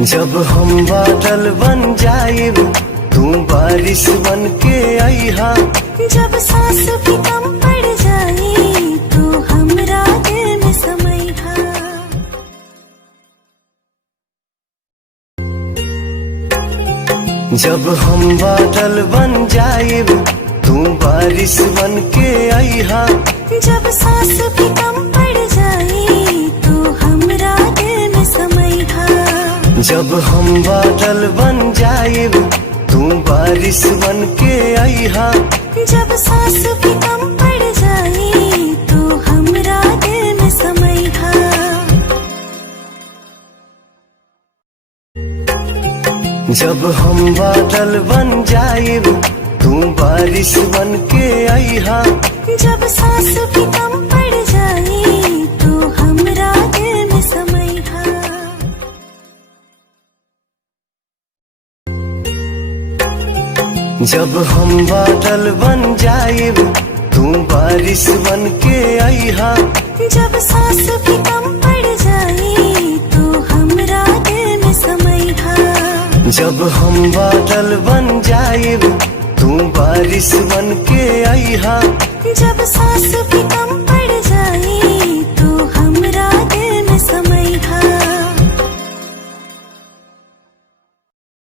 जब हम बादल बन जाएब तू बारिश बन के आईहा। जब सांस भी कम पड़ जाए तो हमरा दिल में समैहा। जब हम बादल बन जाएब तू बारिश बन के आईहा। जब सांस भी कम पड़ जाए तो हमरा दिल में समैहा। जब हम बादल बन जाएब तू बारिश बन के आईहा। जब सांस भी कम पड़ जाए तो हमरा दिल में समैहा। जब हम बादल बन जाएब तू बारिश बन के आईहा। जब सांस भी कम पड़ जाए तो हमरा दिल में समैहा। जब हम बादल बन जाएब तू बारिश बन के आईहा। जब सांस भी कम पड़ जाए तो हमरा दिल में समैहा। जब हम बादल बन जाएब तू बारिश बन के आईहा। जब सांस भी कम